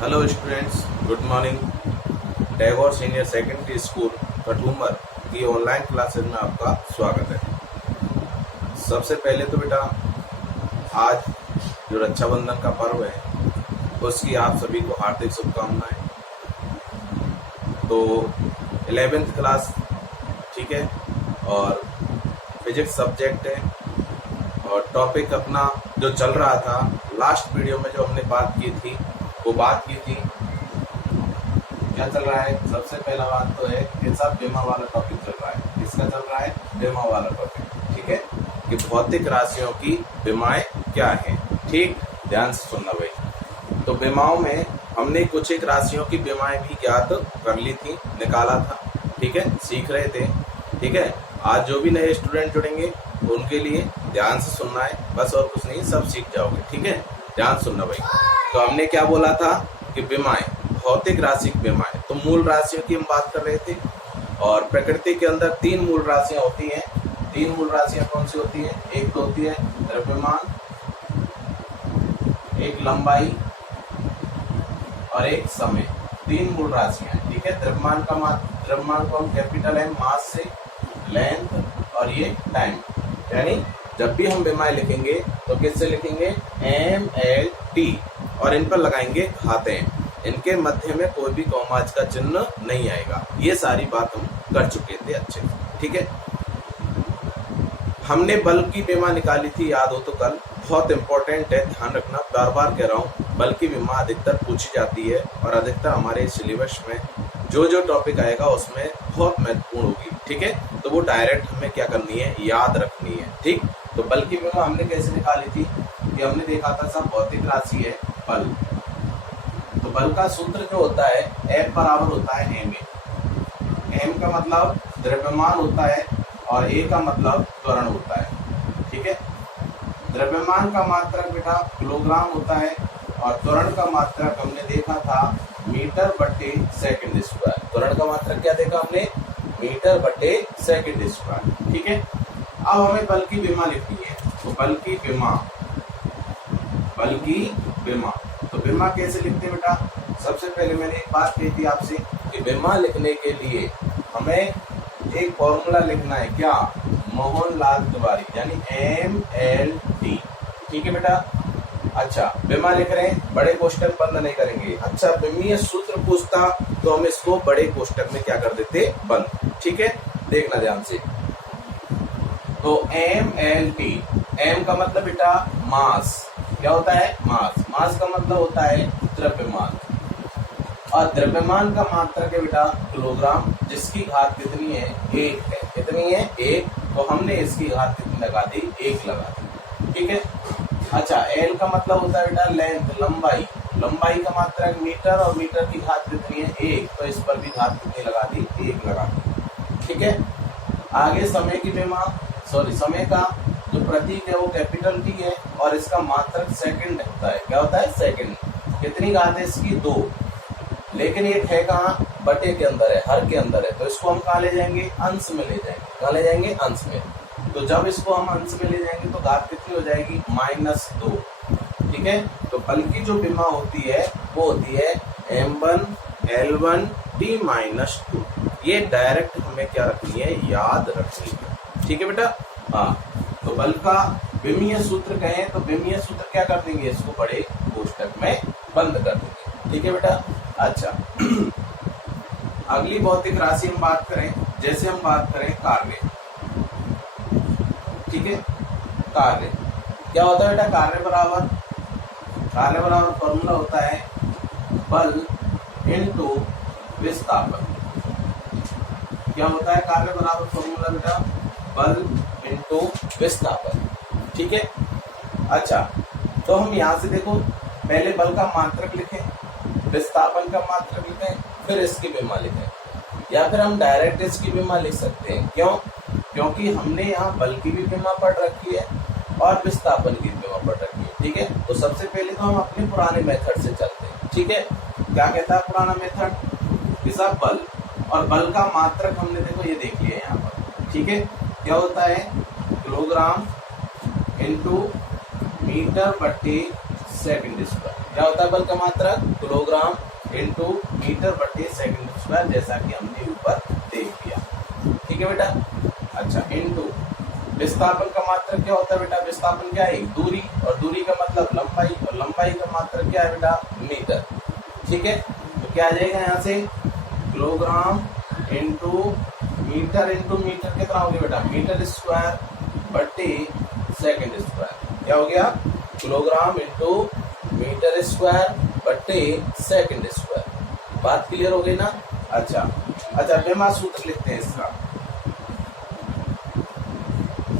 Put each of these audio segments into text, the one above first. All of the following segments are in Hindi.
Hello students, good morning. Tagore senior secondary school Kathumar की ऑनलाइन क्लासेज में आपका स्वागत है। सबसे पहले तो बेटा, आज जो रक्षाबंधन का पर्व है उसकी आप सभी को हार्दिक शुभकामनाएं। तो 11th क्लास, ठीक है, और फिजिक्स सब्जेक्ट है और टॉपिक अपना जो चल रहा था लास्ट वीडियो में जो हमने बात की थी वो बात की थी क्या चल रहा है। सबसे पहला बात तो है कि सब बीमा वाला टॉपिक चल रहा है। किसका चल रहा है? बीमा वाला टॉपिक, ठीक है, कि भौतिक राशियों की बीमाएं क्या हैं। ठीक, ध्यान से सुनना भाई। तो बीमाओं में हमने कुछ एक राशियों की बीमाएं भी ज्ञात कर ली थी, निकाला था, ठीक है, सीख रहे थे, ठीक है। आज जो भी नए स्टूडेंट जुड़ेंगे उनके लिए ध्यान से सुनना है, बस और कुछ नहीं, सब सीख जाओगे, ठीक है। ध्यान सुनना भाई। तो हमने क्या बोला था कि बीमाएं, भौतिक राशि की बीमाएं, तो मूल राशियों की हम बात कर रहे थे। और प्रकृति के अंदर 3 मूल राशियां होती हैं। 3 मूल राशियां कौन सी होती हैं? एक तो होती है द्रव्यमान, एक लंबाई और एक समय। 3 मूल राशियां, ठीक है। द्रव्यमान को हम कैपिटल एम मास से, लेंथ और ये टाइम, यानी जब भी हम बीमाएं लिखेंगे तो किससे लिखेंगे? MLT, और इन पर लगाएंगे खाते। इनके मध्य में कोई भी कॉमाज का चिन्ह नहीं आएगा। ये सारी बात हम कर चुके थे अच्छे से, ठीक है। हमने बल की बीमा निकाली थी, याद हो तो कल। बहुत इंपॉर्टेंट है, ध्यान रखना, बार बार कह रहा हूँ। बल की बीमा अधिकतर पूछी जाती है और अधिकतर हमारे सिलेबस में जो टॉपिक आएगा उसमें बहुत महत्वपूर्ण होगी, ठीक है। तो वो डायरेक्ट हमें क्या करनी है? याद रखनी है, ठीक। तो बल की बीमा हमने कैसे निकाली थी कि हमने देखा था सब भौतिक राशि है बल। तो बल का सूत्र जो होता है F बराबर होता है ma। m का मतलब द्रव्यमान होता है और a का मतलब त्वरण होता है, ठीक है। द्रव्यमान का मात्रक बेटा किलोग्राम होता है और त्वरण का मात्रक हमने देखा था मीटर बटे सेकंड स्क्वायर। त्वरण का मात्रक क्या देखा हमने? मीटर बटे सेकंड स्क्वायर, ठीक है। अब हमें बल की बीमा लिखनी है। तो बल की बीमा, तो बीमा कैसे लिखते हैं बेटा? सबसे पहले मैंने एक बात कही थी आपसे कि बीमा लिखने के लिए हमें एक फॉर्मूला लिखना है। क्या? मोहनलाल तिवारी, यानी MLT, ठीक है बेटा। अच्छा, बीमा लिख रहे हैं, बड़े कोष्टक बंद नहीं करेंगे। अच्छा, बीमीय सूत्र पूछता तो हम इसको बड़े कोष्टक में क्या कर देते? बंद, ठीक है। देखना ध्यान से। तो MLT, M का मतलब बेटा मास, क्या होता है? मास का मतलब होता है द्रव्यमान, और द्रव्यमान का मात्रक है बेटा किलोग्राम, जिसकी घात कितनी है? 1 है। कितनी है? 1। तो हमने इसकी घात कितनी लगा दी? 1 लगा दी, ठीक है। अच्छा, L का मतलब होता है बेटा लेंथ, लंबाई का मात्रक मीटर, और मीटर की घात कितनी है? 1। तो इस पर भी घात कितनी लगा दी? 1 लगा दी, ठीक है। आगे समय की बीमा, समय का जो प्रतीक है वो कैपिटल T है और इसका मात्रक सेकंड होता है। क्या होता है? सेकंड। कितनी घात है इसकी? 2। लेकिन ये है कहाँ? बटे के अंदर है, हर के अंदर है। तो इसको हम कहाँ ले जाएंगे? अंश में ले जाएंगे। कहाँ ले जाएंगे? अंश में। तो जब इसको हम अंश में ले जाएंगे तो घात कितनी हो जाएगी? -2, ठीक है। तो बल की जो बीमा होती है वो होती है M1 L1 T-2। ये डायरेक्ट हमें क्या रखनी है? याद रखनी है, ठीक है बेटा। हाँ, तो बल का बीमीय सूत्र कहें तो बीमीय सूत्र क्या कर देंगे? इसको बड़े कोष्टक में बंद कर देंगे, ठीक है बेटा। अच्छा, अगली भौतिक राशि हम बात करें, जैसे हम बात करें कार्य, ठीक है। कार्य क्या होता है बेटा? कार्य बराबर फॉर्मूला होता है बल इंटू विस्थापन। क्या होता है कार्य बराबर फॉर्मूला बेटा? बल इंटू विस्थापन, ठीक है। अच्छा, तो हम यहाँ से देखो, पहले बल का मात्रक लिखें, विस्थापन का मात्रक लिखें, फिर इसकी बीमा लिखें, या फिर हम डायरेक्ट इसकी बीमा लिख सकते हैं। क्यों? क्योंकि हमने यहाँ बल की भी बीमा पढ़ रखी है और विस्थापन की बीमा पढ़ रखी है, ठीक है। तो सबसे पहले तो हम अपने पुराने मेथड से चलते हैं, ठीक है। क्या कहता है पुराना मेथड? कि सब बल, और बल का मात्रक हमने देखो ये देख लिया यहाँ पर, ठीक है। क्या होता है? किलोग्राम इंटू मीटर बटे सेकंड स्क्वायर। क्या होता है बल का मात्रक? किलोग्राम इंटू मीटर बटे सेकंड स्क्वायर, जैसा कि हमने ऊपर देख लिया। ठीक है बेटा। अच्छा, इंटू विस्थापन का मात्रक क्या होता है बेटा? विस्थापन क्या है? दूरी, और दूरी का मतलब लंबाई, और लंबाई का मात्रक क्या है बेटा? मीटर। ठीक है, तो क्या आ जाएगा यहाँ से? किलोग्राम इंटू मीटर कितना हो गया बेटा? मीटर स्क्वायर बटे सेकंड स्क्वायर। क्या हो गया? किलोग्राम इंटू मीटर स्क्वायर बटे सेकंड स्क्वायर। बात क्लियर हो गई ना? अच्छा, बेमा सूत्र लिखते हैं इसका।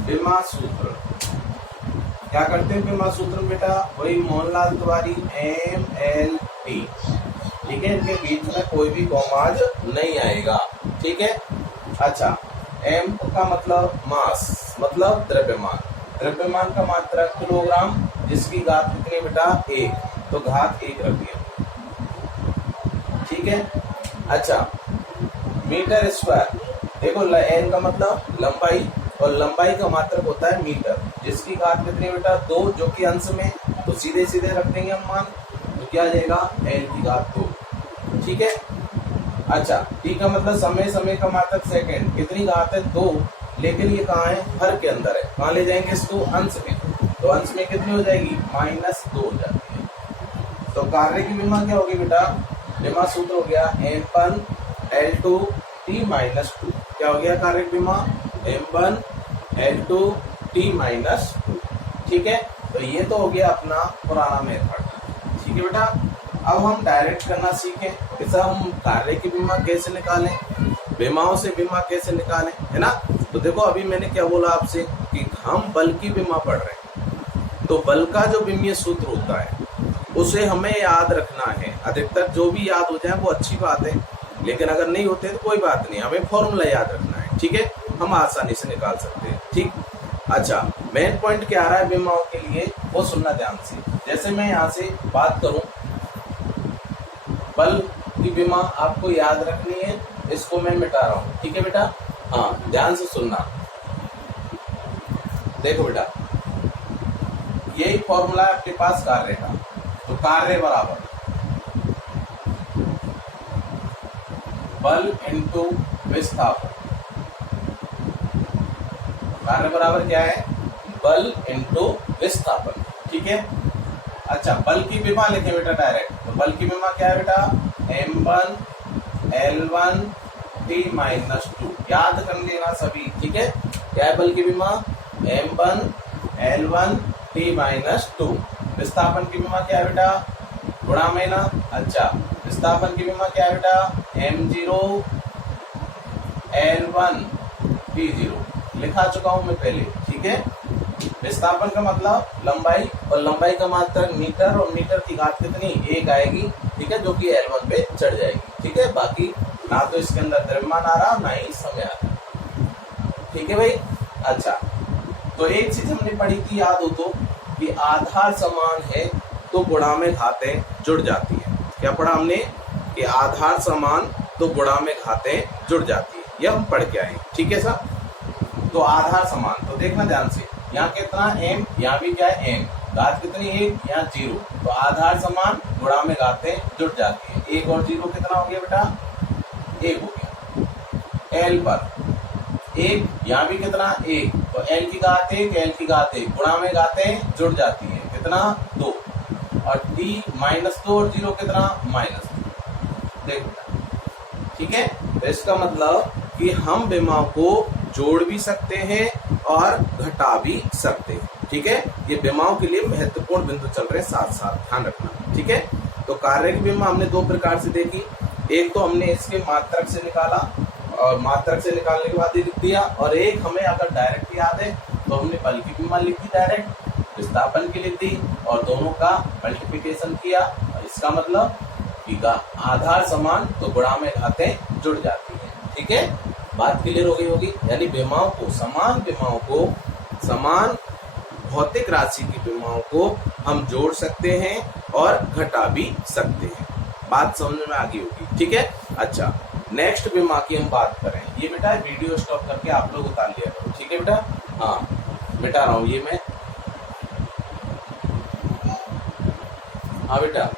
बेमा सूत्र क्या करते हैं? बेमा सूत्र बेटा वही मोहनलाल तिवारी MLT। ठीक है, इनके बीच में कोई भी कॉमाज नहीं आएगा। ठीक है। अच्छा, M का मतलब मास, मतलब द्रव्यमान। द्रव्यमान का मात्रक किलोग्राम, जिसकी घात कितनी बेटा? 1, तो घात 1 रख दिया। ठीक है। अच्छा, मीटर स्क्वायर, देखो N का मतलब लंबाई, और लंबाई का मात्रक होता है मीटर, जिसकी घात कितनी बेटा? 2, जो कि अंश में, तो सीधे सीधे रख देंगे हम मान, तो क्या आ जाएगा? L की घात 2। ठीक है। अच्छा, T का मतलब समय का मात्रक सेकंड, कितनी घात है? 2, लेकिन ये कहाँ है? हर के अंदर है। कहाँ ले जाएंगे इसको? अंश में, तो अंश में कितनी हो जाएगी? -2 हो जाती है। तो कार्य की विमा क्या होगी बेटा? विमा सूत्र हो गया M1 L2 T -2। क्या हो गया कार्य की विमा? M1 L2 T -2। ठीक है, तो ये तो हो गया अपना पुराना मेथड। ठीक है बेटा। अब हम डायरेक्ट करना सीखें, जैसा हम कार्य की विमा कैसे निकालें, विमाओं से विमा कैसे निकालें, है ना? तो देखो, अभी मैंने क्या बोला आपसे कि हम बल की विमा पढ़ रहे हैं, तो बल का जो विमीय सूत्र होता है उसे हमें याद रखना है। अधिकतर जो भी याद हो जाए वो अच्छी बात है, लेकिन अगर नहीं होते तो कोई बात नहीं, हमें फॉर्मूला याद रखना है। ठीक है, हम आसानी से निकाल सकते हैं। ठीक। अच्छा, मेन पॉइंट क्या आ रहा है विमाओं के लिए, वो सुनना ध्यान से। जैसे मैं यहाँ से बात करूं, बल की विमा आपको याद रखनी है, इसको मैं मिटा रहा हूं। ठीक है बेटा। हाँ, ध्यान से सुनना। देखो बेटा, यही फॉर्मूला है आपके पास कार्य का, तो कार्य बराबर बल इंटू विस्थापन। कार्य बराबर क्या है? बल इंटू विस्थापन। ठीक है। अच्छा, बल की विमा लिखे बेटा डायरेक्ट, तो बल की विमा क्या है बेटा? M1 L1 T -2। याद कर लेना सभी। ठीक है, क्या है बल की विमा? M1 L1 T -2। विस्थापन की विमा क्या है बेटा? गुणा में ना। अच्छा, विस्थापन की विमा क्या है बेटा? M0 L1 T0। लिखा चुका हूं मैं पहले। ठीक है। विस्थापन का मतलब लंबाई, और लंबाई का मात्रक मीटर, और मीटर की घात कितनी? 1 आएगी। ठीक है, जो कि L1 पे चढ़ जाएगी। ठीक है, बाकी ना तो इसके अंदर द्रव्यमान आ रहा, ना ही समय आ रहा। ठीक है भाई। अच्छा, तो एक चीज हमने पढ़ी थी, याद हो तो, कि आधार समान है तो गुणा में घातें जुड़ जाती है। क्या पढ़ा हमने? कि आधार समान तो गुणा में घातें जुड़ जाती है, यह हम पढ़ के आए। ठीक है सर। तो आधार समान, तो देखना ध्यान से, यहाँ कितना M, यहाँ भी क्या है M, घात कितनी? 1, यहाँ 0, तो आधार समान गुणा में घातें जुड़ जाती है। 1 और 0 कितना हो गया बेटा? 1 हो गया। L पर 1, यहाँ भी कितना? 1, तो L की घात 1, L की घात 1, गुणा में घातें जुड़ जाती है। कितना? 2, और T -2 और 0 कितना? -2। देखो, ठीक है। तो इसका मतलब कि हम विमाओं को जोड़ भी सकते हैं और घटा भी सकते हैं। ठीक है, ये विमाओं के लिए महत्वपूर्ण बिंदु चल रहे हैं, साथ साथ ध्यान रखना। ठीक है, तो कार्य की विमा हमने 2 प्रकार से देखी। एक तो हमने इसके मात्रक से निकाला, और मात्रक से निकालने के बाद ही लिख दिया, और एक हमें अगर डायरेक्ट याद है तो हमने बल की विमा लिख दी डायरेक्ट, विस्थापन की लिख दी, और दोनों का मल्टीप्लिकेशन किया। और इसका मतलब कि आधार समान तो गुणा में घातें जुड़ जाती है। ठीक है, बात क्लियर हो गई होगी। यानी विमाओं को, समान भौतिक राशि की विमाओं को हम जोड़ सकते हैं और घटा भी सकते हैं। बात समझ में आ गई होगी। ठीक है। अच्छा, नेक्स्ट विमा की हम बात करें। ये बेटा वीडियो स्टॉप करके आप लोग उतार लिया करो। ठीक है बेटा। हाँ, मिटा रहा हूं ये मैं। हाँ बेटा,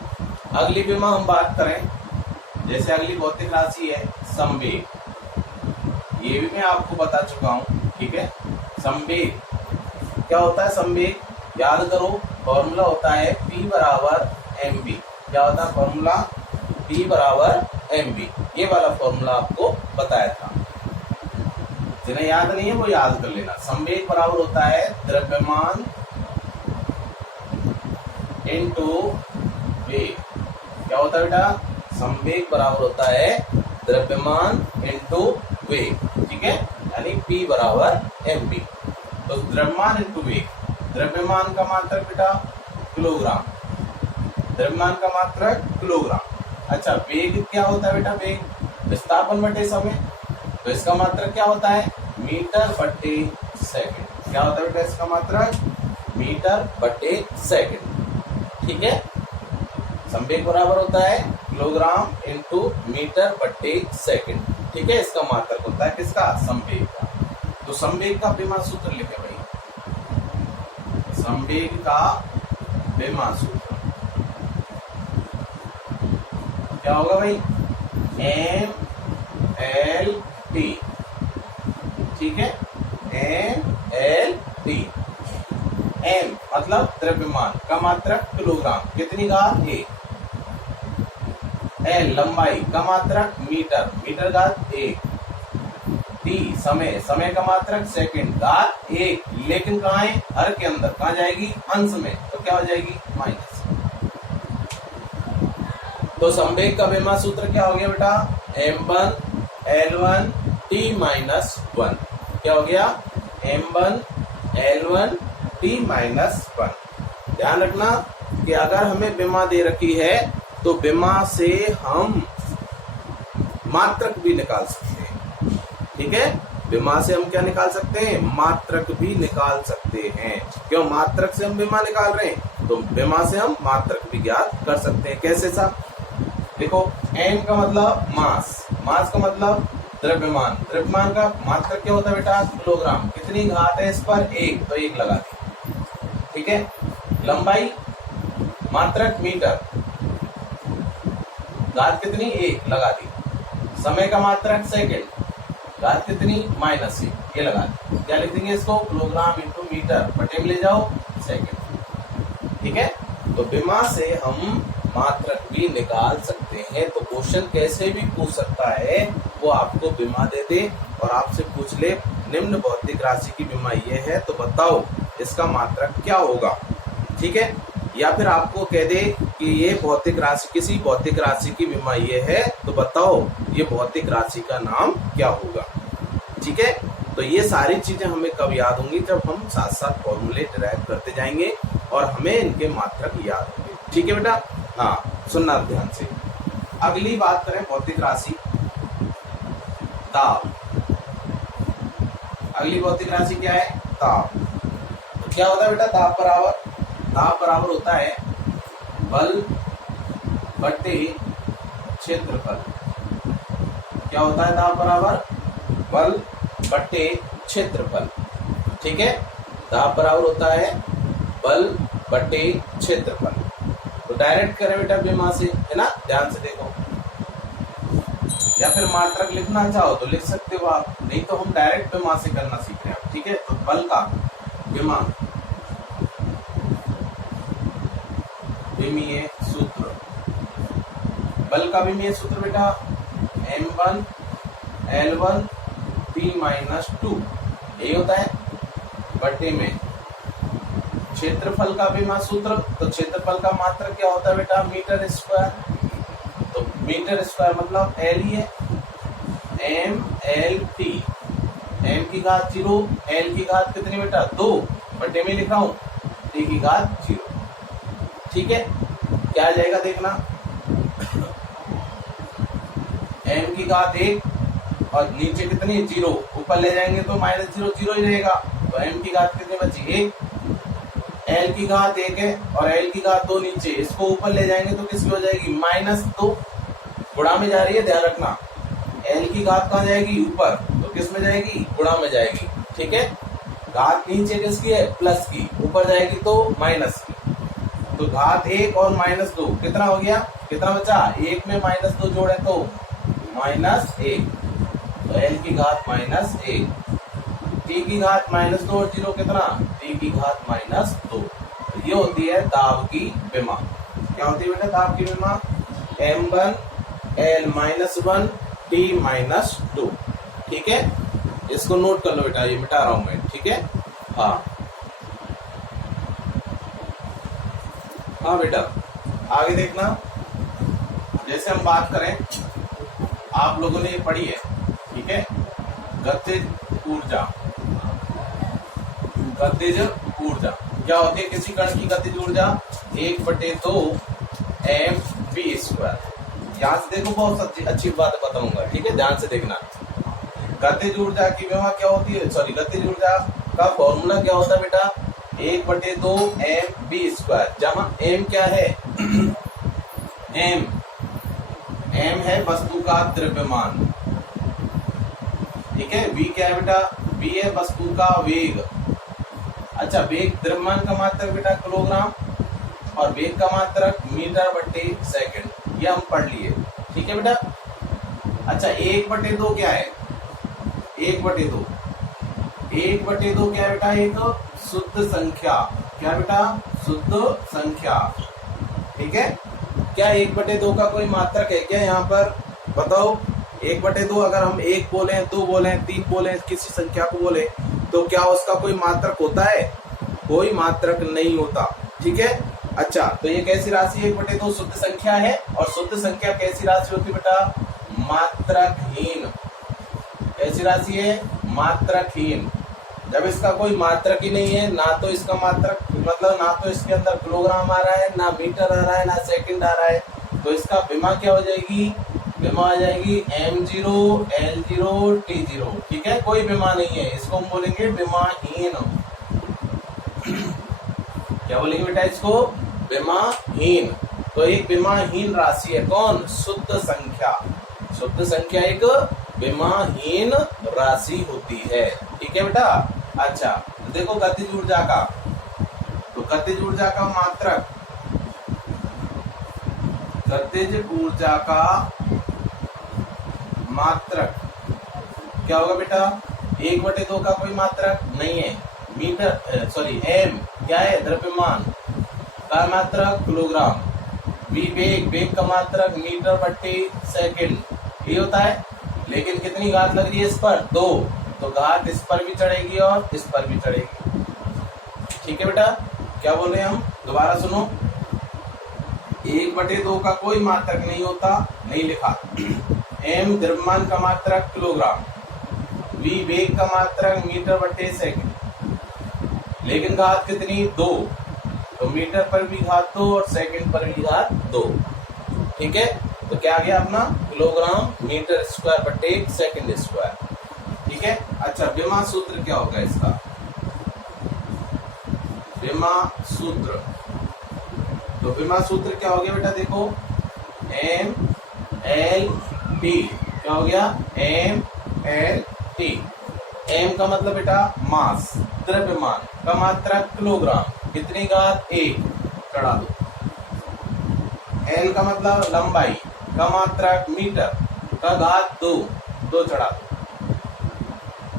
अगली विमा हम बात करें, जैसे अगली भौतिक राशि है संवेग। ये भी मैं आपको बता चुका हूं, ठीक है। संवेग क्या होता है? संवेग याद करो, फॉर्मूला होता है P बराबर mv। क्या होता है फॉर्मूला? P बराबर mv। ये वाला फॉर्मूला आपको बताया था, जिन्हें याद नहीं है वो याद कर लेना। संवेग बराबर होता है द्रव्यमान इनटू वेग। क्या होता है बेटा? संवेग बराबर होता है द्रव्यमान इनटू वेग, ठीक है, यानी P बराबर mv। तो द्रव्यमान इनटू वेग, द्रव्यमान का मात्रक बेटा किलोग्राम, द्रव्यमान का मात्रक किलोग्राम। अच्छा, वेग क्या होता है बेटा? वेग विस्थापन बटे समय, तो इसका मात्रक क्या होता है? मीटर बटे सेकंड। क्या होता है बेटा इसका मात्रक? मीटर बटे सेकंड, ठीक है। संवेग बराबर होता है किलोग्राम इनटू मीटर बटे सेकंड, ठीक है। इसका मात्रक होता है किसका? संवेग का। तो संवेग का विमा सूत्र लिखे भाई, संवेग का विमा सूत्र क्या होगा भाई? एम एल टी, ठीक है, एम एल टी। एम मतलब द्रव्यमान का मात्रक किलोग्राम, कितनी घात? एक। एल लंबाई का मात्रक मीटर, मीटर घात एक। टी समय, समय का मात्रक सेकंड, घात एक। लेकिन कहाँ है? हर के अंदर। कहाँ जाएगी? अंश में, तो क्या हो जाएगी? माइनस। तो संवेग का विमा सूत्र क्या हो गया बेटा? m1 l1 t minus 1। क्या हो गया? m1 l1 t minus 1। ध्यान रखना कि अगर हमें विमा दे रखी है तो विमा से हम मात्रक भी निकाल सकते हैं, ठीक है। विमा से हम क्या निकाल सकते हैं? मात्रक भी निकाल सकते हैं। क्यों? मात्रक से हम विमा निकाल रहे हैं, तो विमा से हम मात्रक भी ज्ञात कर सकते हैं। कैसे साहब? देखो, m का मतलब मास, मास का मतलब द्रव्यमान, द्रव्यमान का मात्रक क्या होता है बेटा? किलोग्राम। कितनी घात है इस पर? एक, तो एक लगा दी, ठीक है। लंबाई मात्रक मीटर, घात कितनी? एक, लगा दी। समय का मात्रक सेकंड, घात कितनी? माइनस एक, ये लगा दी। क्या लिख देंगे इसको? किलोग्राम इंटू मीटर बटे में ले जाओ सेकंड, ठीक है। तो विमा से हम मात्रक भी निकाल सकते हैं। तो क्वेश्चन कैसे भी पूछ सकता है, वो आपको विमा दे दे और आपसे पूछ ले निम्न भौतिक राशि की विमा ये है, तो बताओ इसका मात्रक क्या होगा, ठीक है। या फिर आपको कह दे कि ये भौतिक राशि, किसी भौतिक राशि की विमा ये है, तो बताओ ये भौतिक राशि का नाम क्या होगा, ठीक है। तो ये सारी चीजें हमें कब याद होंगी? जब हम साथ साथ फॉर्मूले डिराइव करते जाएंगे और हमें इनके मात्रक याद होंगे, ठीक है बेटा। हाँ, सुनना ध्यान से। अगली बात करें भौतिक राशि दाब। अगली भौतिक राशि क्या है? दाब। तो क्या होता है बेटा दाब बराबर? दाब बराबर होता है बल बटे क्षेत्रफल। क्या होता है दाब बराबर? बल बटे क्षेत्रफल, ठीक है। दाब बराबर होता है बल बटे क्षेत्रफल। तो डायरेक्ट करें बेटा विमा से, है ना, ध्यान से देखो। या फिर मात्रक लिखना चाहो तो लिख सकते हो आप, नहीं तो हम डायरेक्ट विमा से करना सीख रहे हैं, ठीक है। तो बल का विमा, विमीय सूत्र, बल का विमीय सूत्र बेटा m1 l1 t माइनस 2, यही होता है, बटे में क्षेत्रफल का विमा सूत्र। तो क्षेत्रफल का मात्रक क्या होता है बेटा? Metre square. तो मीटर स्क्वायर मतलब एल ही है, एम एल टी। एम की घात 0, एल की घात कितनी बेटा? 2, बटे में लिख रहा हूं, टी की घात 0, ठीक है। क्या आ जाएगा देखना, एम की घात 1 और नीचे कितनी? 0, ऊपर ले जाएंगे तो माइनस 0 0 ही रहेगा। तो एम की घात कितनी बची? 1। एल की घात 1 है और एल की घात 2 नीचे, इसको ऊपर ले जाएंगे तो किसकी हो जाएगी? माइनस 2, गुणा में जा रही है, ध्यान रखना। एल की घात कहाँ जाएगी? ऊपर, तो किस में जाएगी? गुणा में जाएगी, ठीक है। घात नीचे किसकी है? प्लस की, ऊपर जाएगी तो माइनस की। तो घात 1 और माइनस 2 कितना हो गया? कितना बचा, 1 में -2 जोड़े तो -1, तो l की घात -1, t की घात -2 और 0 कितना, t की घात -2। ये होती है दाब की विमा। क्या होती है बेटा दाब की विमा, m1 l-1 t-2। ठीक है, इसको नोट कर लो बेटा, ये मिटा रहा हूं मैं। ठीक है, हाँ हाँ बेटा आगे देखना। जैसे हम बात करें, आप लोगों ने ये पढ़ी है, ठीक है, गतिज ऊर्जा। गतिज ऊर्जा क्या होती है, किसी कण की गतिज ऊर्जा 1/2 mv²। यहाँ से देखो, बहुत अच्छी बात बताऊंगा, ठीक है, ध्यान से देखना। गतिज ऊर्जा की विमा क्या होती है, सॉरी गतिज ऊर्जा का फॉर्मूला क्या होता है बेटा, 1/2 mv², जहां m क्या है, m है वस्तु का द्रव्यमान। ठीक है, v क्या है बेटा, v है वस्तु का वेग। अच्छा, वेग द्रव्यमान का मात्रक बेटा किलोग्राम, और वेग का मात्रक मीटर/सेकंड, ये हम पढ़ लिए। ठीक है बेटा। अच्छा, 1/2 क्या है, 1/2 क्या है बेटा, एक शुद्ध संख्या। क्या बेटा, शुद्ध संख्या। ठीक है, क्या 1/2 का कोई मात्रक है क्या यहाँ पर, बताओ। 1/2 अगर हम 1 बोले, 2 बोले, 3 बोले, किसी संख्या को बोले, तो क्या उसका कोई मात्रक होता है, कोई मात्रक नहीं होता। ठीक है। अच्छा, तो ये कैसी राशि है, 1/2 शुद्ध संख्या है, और शुद्ध संख्या कैसी राशि होती है बेटा, मात्रकहीन। कैसी राशि है, मात्रकहीन। जब इसका कोई मात्रक ही नहीं है, ना तो इसका मात्रक मतलब ना तो इसके अंदर किलोग्राम आ रहा है, ना मीटर आ रहा है, ना सेकंड आ रहा है, तो इसका विमा क्या हो जाएगी, विमा आ जाएगी m0 l0 t0। ठीक है, कोई विमा नहीं है, इसको हम बोलेंगे विमाहीन। क्या बोलेंगे बेटा, इसको विमाहीन। तो एक विमाहीन राशि है कौन, शुद्ध संख्या। शुद्ध संख्या एक विमाहीन राशि होती है। ठीक है बेटा। अच्छा, देखो गतिज ऊर्जा का, तो गतिज ऊर्जा का मात्रक, गतिज ऊर्जा का मात्रक क्या होगा बेटा, 1/2 का कोई मात्रक नहीं है, मीटर सॉरी m क्या है, द्रव्यमान का मात्रक किलोग्राम, वेग का मात्रक मीटर/सेकंड, ये होता है। लेकिन कितनी घात लग रही है इस पर, 2, तो घात इस पर भी चढ़ेगी और इस पर भी चढ़ेगी। ठीक है बेटा। क्या बोल रहे हैं हम, दोबारा सुनो। 1/2 का कोई मात्रक नहीं होता, नहीं लिखा। m द्रव्यमान का मात्रक किलोग्राम, v वेग का मात्रक मीटर/सेकंड, लेकिन घात कितनी, 2, तो मीटर पर भी घात 2 और सेकंड पर भी घात 2। ठीक है, तो क्या आ गया अपना, किलोग्राम मीटर²/सेकंड²। ठीक है। अच्छा, विमा सूत्र क्या होगा इसका, विमा सूत्र, तो विमा सूत्र क्या हो गया बेटा, देखो m l t, क्या हो गया, m l t। m का मतलब बेटा मास, द्रव्यमान का मात्रक किलोग्राम, कितनी घात 1, चढ़ा दो। l का मतलब लंबाई का मात्रक मीटर का घात 2 चढ़ा दो।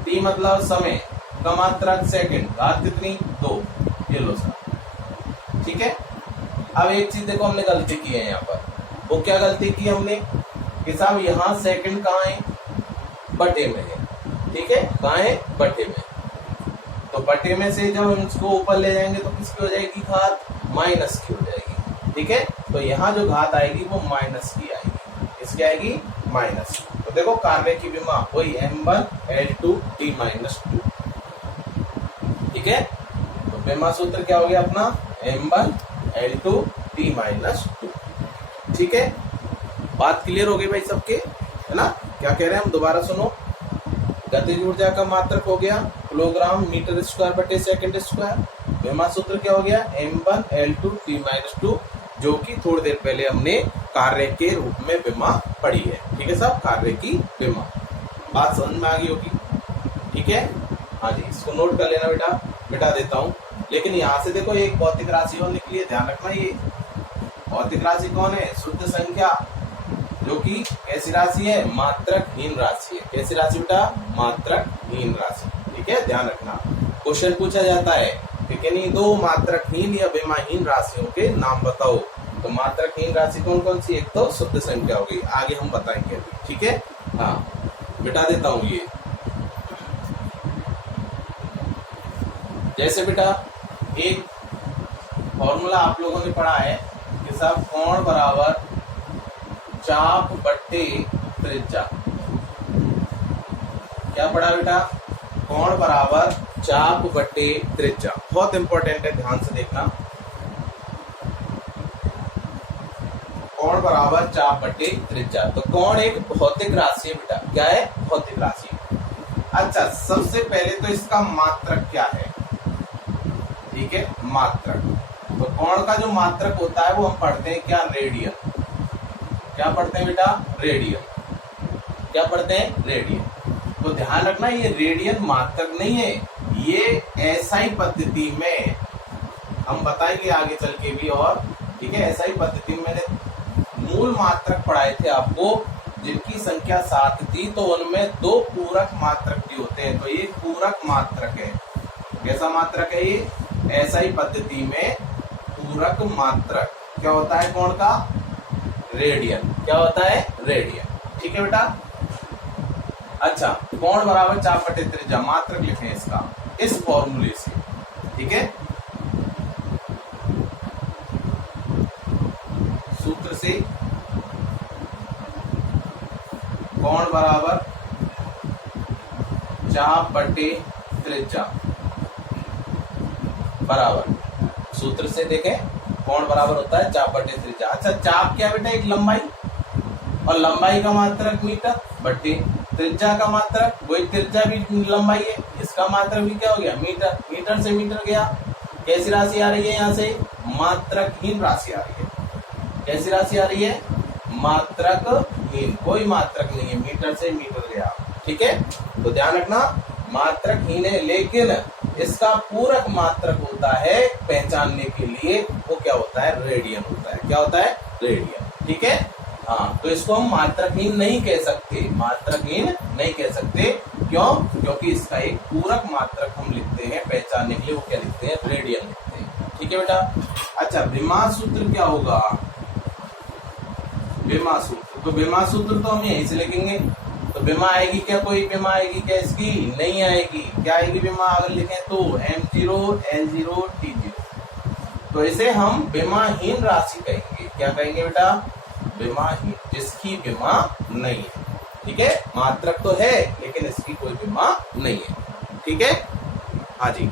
t मतलब समय का मात्रक सेकंड, घात कितनी, 2, ये लो सर। ठीक है। अब एक चीज देखो, हमने गलती की है यहाँ पर, वो क्या गलती की हमने कि साहब यहाँ सेकंड कहाँ है, बटे में है। ठीक है, कहाँ है, बटे में। तो बटे में से जब हम इसको ऊपर ले जाएंगे तो किसकी हो जाएगी घात, माइनस की हो जाएगी। ठीक है, तो यहाँ जो घात आएगी वो माइनस की आएगी, किसकी आएगी, माइनस। तो देखो कार्य की विमा वही m1 l2 t-2। ठीक है, तो विमा सूत्र क्या हो गया अपना, m1 l2 t-2। ठीक है, बात क्लियर हो गई भाई सबके, है ना। क्या कह रहे हैं हम, दोबारा सुनो। गतिज ऊर्जा का मात्रक हो गया किलोग्राम मीटर²/सेकंड²। विमा सूत्र क्या हो गया, m1 l2 t-2, जो कि थोड़ी देर पहले हमने कार्य के रूप में विमा पढ़ी है। ठीक है साहब, कार्य की विमा, बात समझ में आ गई होगी। ठीक है, हाँ जी, इसको नोट कर लेना बेटा, मिटा देता हूँ। लेकिन यहाँ से देखो एक भौतिक राशि और निकली है, ध्यान रखना। ये भौतिक राशि कौन है? शुद्ध संख्या, जो कि कैसी राशि है? मात्रकहीन राशि है। कैसी राशि बेटा? मात्रकहीन राशि। ठीक है, ध्यान रखना। क्वेश्चन पूछा जाता है कि किन्हीं दो मात्रकहीन या बेमाहीन राशियों के नाम बताओ। तो मात्रकहीन राशि कौन कौन सी? एक तो शुद्ध संख्या होगी, आगे हम बताएंगे अभी। ठीक है, हाँ मिटा देता हूं ये। जैसे बेटा एक फॉर्मूला आप लोगों ने पढ़ा है कि सब कोण बराबर चाप बट्टे त्रिज्या। क्या पढ़ा बेटा? कोण बराबर चाप बट्टे त्रिज्या। बहुत इंपॉर्टेंट है, ध्यान से देखना। कोण बराबर चाप बट्टे त्रिज्या। तो कोण एक भौतिक राशि है बेटा। क्या है? भौतिक राशि। अच्छा, सबसे पहले तो इसका मात्रक क्या है? ठीक है, मात्रक। तो कोण का जो मात्रक होता है वो हम पढ़ते हैं क्या? रेडियन। क्या पढ़ते हैं बेटा? रेडियन। क्या पढ़ते हैं? रेडियन। तो ध्यान रखना, ये रेडियन मात्रक नहीं है, ये एसआई पद्धति में हम बताएंगे आगे चल के भी। और ठीक है, एसआई पद्धति में मैंने मूल मात्रक पढ़ाए थे आपको, जिनकी संख्या 7 थी, तो उनमें 2 पूरक मात्रक भी होते हैं। तो ये पूरक मात्रक है। कैसा मात्रक है ये? एसआई पद्धति में पूरक मात्रक क्या होता है? कोण का? रेडियन। क्या होता है? रेडियन। ठीक है बेटा। अच्छा, कोण बराबर चाप बटे त्रिज्या, मात्रक लिखें इसका इस फॉर्मूले से। ठीक है, सूत्र से कोण बराबर चाप बटे त्रिज्या बराबर, सूत्र से देखें कोण बराबर होता है चाप बटे त्रिज्या। अच्छा, चाप क्या बेटा? एक लंबाई, और लंबाई का मात्रक मीटर बटे त्रिज्या का मात्रक, वही त्रिज्या भी लंबाई है, इसका मात्रक भी क्या हो गया? मीटर। मीटर से मीटर गया। कैसी राशि आ रही है? यहाँ से मात्रकहीन राशि आ रही है। कैसी राशि आ रही है? मात्रकहीन, कोई मात्रक नहीं है, मीटर से मीटर गया। ठीक है, तो ध्यान रखना, मात्रकहीन है, लेकिन इसका पूरक मात्रक होता है पहचानने के लिए, वो क्या होता है? रेडियन होता है। क्या होता है? रेडियन। ठीक है, हाँ। तो इसको हम मात्रकहीन नहीं कह सकते, मात्रकहीन नहीं कह सकते। क्यों? क्योंकि इसका एक पूरक मात्रक हम लिखते हैं पहचानने के लिए, वो क्या लिखते हैं? रेडियन लिखते हैं। ठीक है बेटा। अच्छा, विमा सूत्र क्या होगा? विमा सूत्र, तो विमा सूत्र तो हम यहीं से लिखेंगे। तो विमा आएगी क्या? कोई विमा आएगी क्या इसकी? नहीं आएगी। क्या आएगी विमा अगर लिखें तो? M0 L0 T0। तो इसे हम विमाहीन राशि कहेंगे। क्या कहेंगे बेटा? विमाहीन, जिसकी विमा नहीं है। ठीक है, मात्रक तो है लेकिन इसकी कोई विमा नहीं है। ठीक है, हाँ जी।